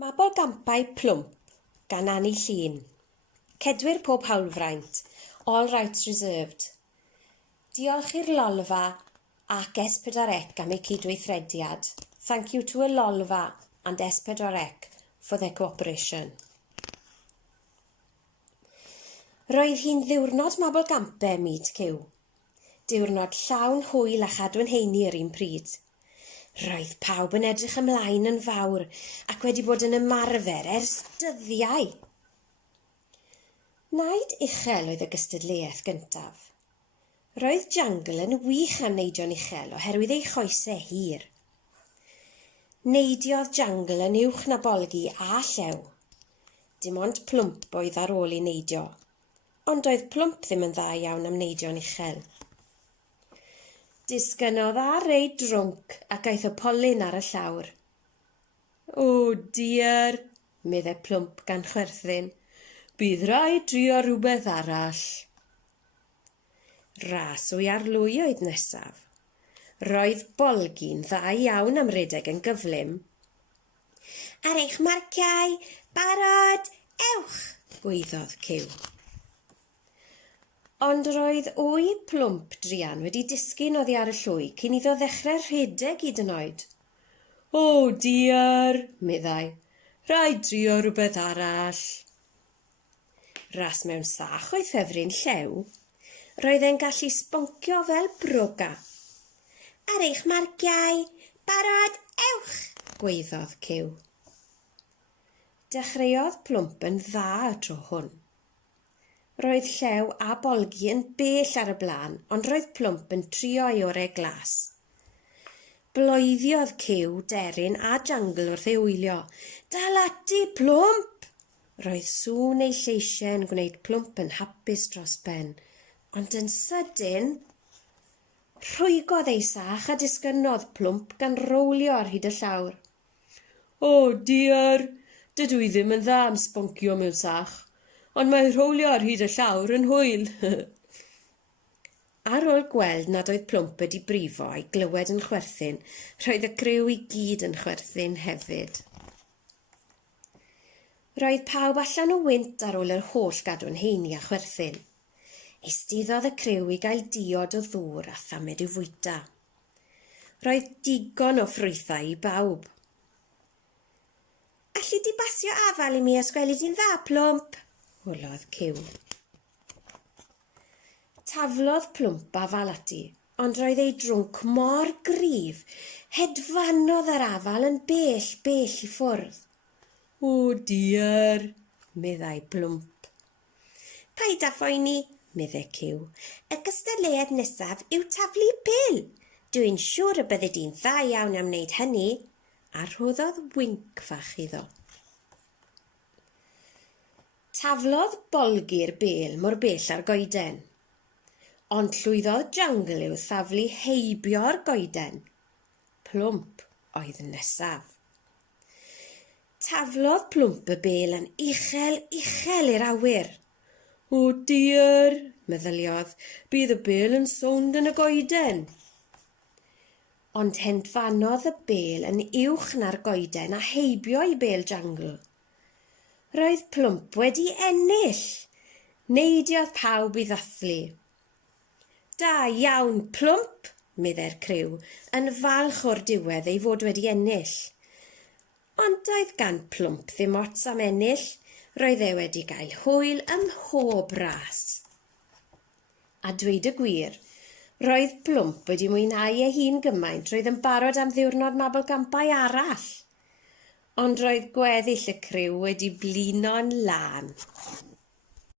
Mabolgampau Plwmp gan Annie Llun. Cedwyr pob hawlfraint. All rights reserved. Diolch i'r Lolfa ac S4C am eu cydweithrediad. Thank you to y Lolfa and S4C for their cooperation. Roedd hi'n ddiwrnod Mabolgampau myd cyw. Diwrnod llawn hwyl a chadw'n heini yr un pryd. Roedd pawb yn edrych ymlaen yn fawr ac wedi bod yn ymarfer ers dyddiau. Naid uchel oedd y gystadleuaeth gyntaf. Roedd jungle yn wych am neidio'n uchel oherwydd ei choesau hir. Neidiodd jungle yn uwch na bolgi a llew. Dim ond Plwmp oedd ar ôl i neidio, ond oedd Plwmp ddim yn dda iawn am neidio'n uchel. Disgynodd a rei drwnc ac aeth y polyn ar y llawr. O diar, meddai Plwmp gan chwerthin, bydd rhaid trio rhywbeth arall. Ras o'i arlwyoedd nesaf. Roedd bolgi'n dda iawn am redeg yn gyflym. Ar eich marciau, barod, ewch, gwaeddodd Cyw. Ond roedd o'i Plwmp drian wedi disgyn oddi ar y llwy cyn iddo ddechrau rhedeg hyd yn oed. O diar, meddai, rhaid trio rhywbeth arall. Ras mewn sach oedd ffefryn llew. Roedd e'n gallu sboncio fel broga. Ar eich marciau, barod, ewch, gwaeddodd Cyw. Dechreuodd Plwmp yn dda y tro hwn. Roedd llew a bolgi yn bell ar y blaen, ond roedd Plwmp yn trio ei orau glas. Bloeddiodd Cyw, deryn a jungle wrth ei wylio. Dal ati, Plwmp! Roedd sŵn ei lleisiau yn gwneud Plwmp yn hapus dros ben, ond yn sydyn, rhwygodd ei sach a disgynodd Plwmp gan rowlio ar hyd y llawr. O diar, dydw i ddim yn dda am sboncio mewn sach, ond mae rhowlio ar hyd y llawr yn hwyl. Ar ôl gweld nad oedd Plwmp wedi brifo a'i glywed yn chwerthin, roedd y criw i gyd yn chwerthin hefyd. Roedd pawb allan o wynt ar ôl yr holl gadw'n heini a chwerthin. Eisteddodd y criw i gael diod o ddŵr a thamed i'w fwyta. Roedd digon o ffrwythau i bawb. Alli di basio afal i mi os gweli di'n dda, Plwmp? Hwlodd Cyw. Taflodd Plwmp afal ati, ond roedd ei drwnc mor gryf, hedfanodd yr afal yn bell i ffwrdd. O diar, meddai Plwmp. Paid â phoeni, meddai Cyw. Y gystadleuaeth nesaf yw taflu pil. Dwi'n siŵr y bydde di'n dda iawn am wneud hynny, a rhoddodd winc fach iddo. Taflodd bolgi'r bel mor bell ar goeden, ond llwyddodd jungle i'w thaflu heibio'r goeden. Plwmp oedd nesaf. Taflodd Plwmp y bel yn uchel i'r awyr. O diar, meddyliodd, bydd y bel yn sownd yn y goeden. Ond hedfanodd y bel yn uwch na'r goeden a heibio i bel jungle. Roedd Plwmp wedi ennill. Neidiodd pawb i ddathlu. Da iawn, Plwmp, meddai'r criw, yn falch o'r diwedd ei fod wedi ennill. Ond doedd gan Plwmp ddim ots am ennill, roedd e wedi gael hwyl ym mhob ras. A dweud y gwir, roedd Plwmp wedi mwynhau ei hun gymaint roedd yn barod am ddiwrnod Mabolgampau arall. Ond roedd gweddill y criw wedi blino'n lân.